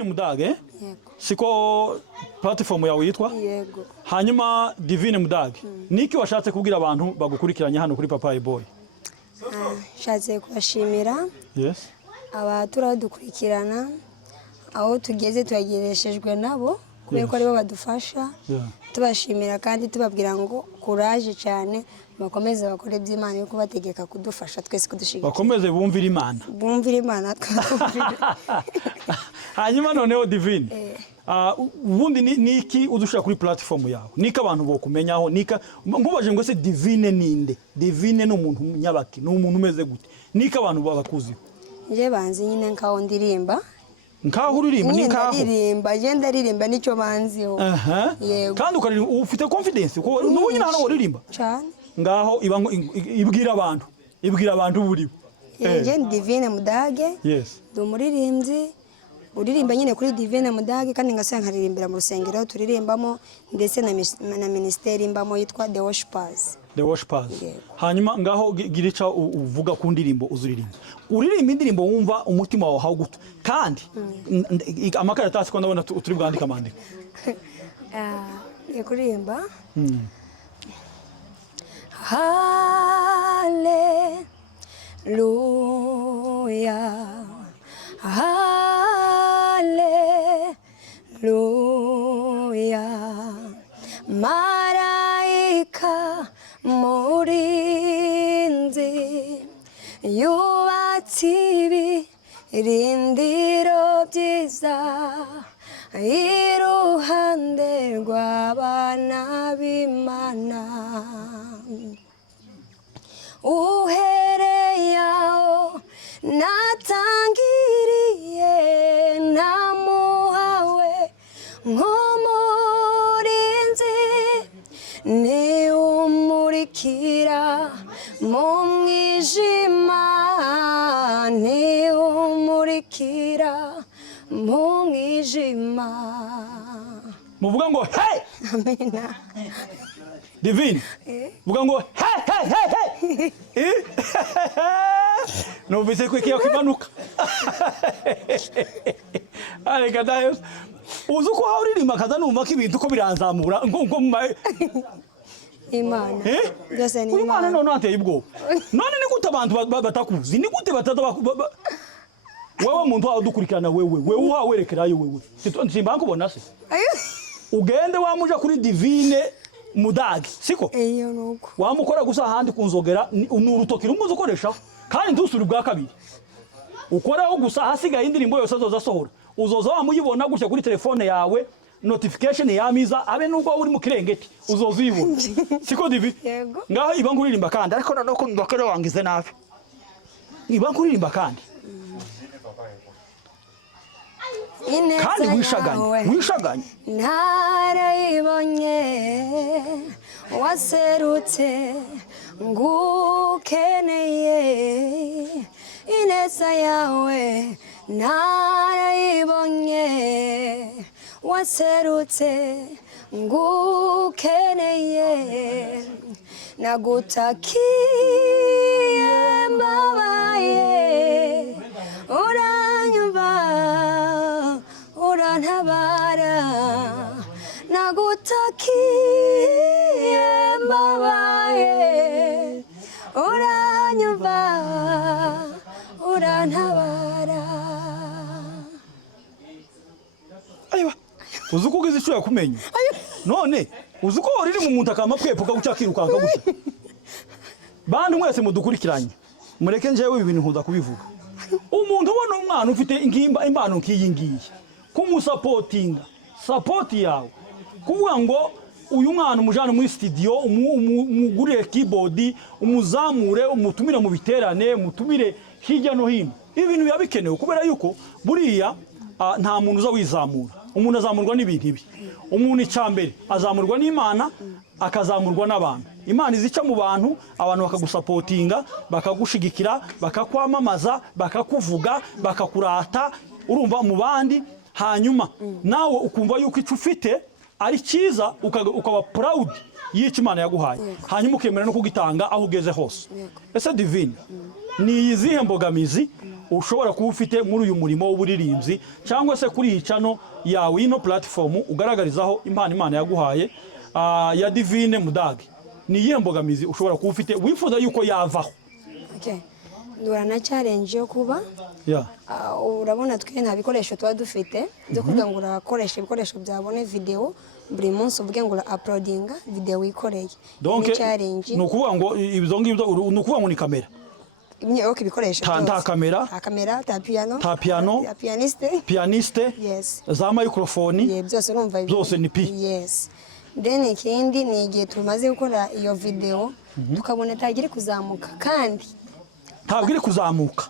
Divine Mudage Yego. siko platform yawe yitwa Yego. hanyuma Divine Mudage niki washatse kubwira abantu bagukurikiranya hano kuri Papayi Boy Shatse kubashimira yes abaturadukurikirana aho tugeze twagereshejwe nabo kubera ko aribo badufasha tubashimira kandi tubabwira ngo courage cyane bakomeze bakore by'Imana yo kubategeka kudufasha twese kudushigikira bakomeze bumvira Imana hanyuma noneho Divine ubundi niki udushaka kuri platform yawe nika abantu bokumenyaho nika ngubaje ngo se Divine ninde Divine no umuntu nyabaki no umuntu umeze gute nika abantu babakuziho nje banzi nyine nkaho ndirimba nkaho uririmba ni nkaho ndirimba genda ririmba nicyo banziho yego kandi ukaririmba ufite confidence ko n'ubu nyine hano uririmba cyane ngaho ibwira abantu buribo nje Divine Mudage yes ndumuririmbyi uririmba nyine kuri Divine Mudage kandi ngasanga nkaririmbira mu rusengero turirimbamo ndetse na ministeri mbamo yitwa The Worshipers hanyuma ngaho girica uvuga ku ndirimbo uzuririmba uririmba indirimbo wumva umutima wawe hawo guto kandi amakara tatsi ko ndabona turi bwandika amandiko kuririmba Hallelujah Hallelujah Maraika murinzi yubatse ibirindiro byiza iruhande rw'abana b'Imana uhereye aho natangiriye namuhawe nk'umurinzi ni umurikira mu mwijima ni umurikira mu mwijima muvuga ngo hey amina Divine vuga ngo hey no vise ko kiyo kimanuka areka dayo uzu ko hawuririmba kaza numva ko ibintu ko biranzamura ngo Imana byose ni Imana none ateye ubwo none ni gute abantu batakuzi ni gute bataza wewe muntu wawe dukurikirana wewe wawerekerayo wewe simba nkubona se ugende wamuja kuri Divine Mudage siko iyo nuko wamukora gusa handi kunzogera unurutoki rumwe ukoresha kandi ntusuri bwa kabiri ukoraho gusa hasigaye indirimbo yose azoza sohora uzoza wamuyibona gutya kuri telefone yawe notification yamiza abe nubwo uri mu kirengeti uzoza uyibona siko Divi ngaho iba nguririmba kandi ariko nanoko ndakora wangize nabi iba nguririmba kandi kandi wishaganye ntarayibonye waserutse ngukeneye ineza yawe ntarayibonye waserutse ngukeneye nagutakiye mbabaye uranyumva urantabara nagutakiye mbabaye uranyumva urantabara ayiwa uzuko ugize icyo yakumenya none uzuko riri mu muntu akamapwepuka gucyakirukanka gutya bantu mwese mudukurikiranye mureke njewe ibintu nkuza kubivuga umuntu ubona umwana ufite impano nk'iyingiye kumusapotinga support yawe kuvuga ngo uyu mwana umujana muri studio umugurire keyboard umuzamure umutumire mu biterane umutumire hirya no hino ibintu byabikeneye kubera yuko buriya nta muntu uza wizamura umuntu azamurwa n'ibintu ibi umuntu icambere azamurwa n'Imana akazamurwa n'abantu Imana izica mu bantu abantu bakagusapotinga bakagushigikira bakakwamamaza bakakuvuga bakakurata urumva mu bandi hanyuma nawe ukumva yuko icyo ufite ari cyiza ukaba proud y'icyo Imana yaguhaye hanyuma ukemera no kugitanga aho ugeze hose ese Divine ni izihe mbogamizi ushobora kuba ufite muri uyu murimo w'uburirimbyi cyangwa se kuri iyi channel yawe ino platform ugaragarizaho impano Imana yaguhaye ya Divine Mudage, ni iyihe mbogamizi ushobora kuba ufite wifuza yuko yavaho? Okay, ndura na challenge yo kuba urabona twe nta bikoresho tuba dufite byo kuvuga ngo urakoresha ibikoresho byabone video buri munsi uvuge ngo uploadinga video wikoreye. Donc ni ukuvuga ngo ibyo ngibyo ni ukuvuga ngo ni kamera Okay, ibikoresho ta kamera, ta piano, pianiste, yes, za microphone, byose urumva byose ni pi. Yes. Then ikindi ni igihe tumaze gukora iyo video tukabona tagiri kuzamuka kandi ntabwo iri kuzamuka.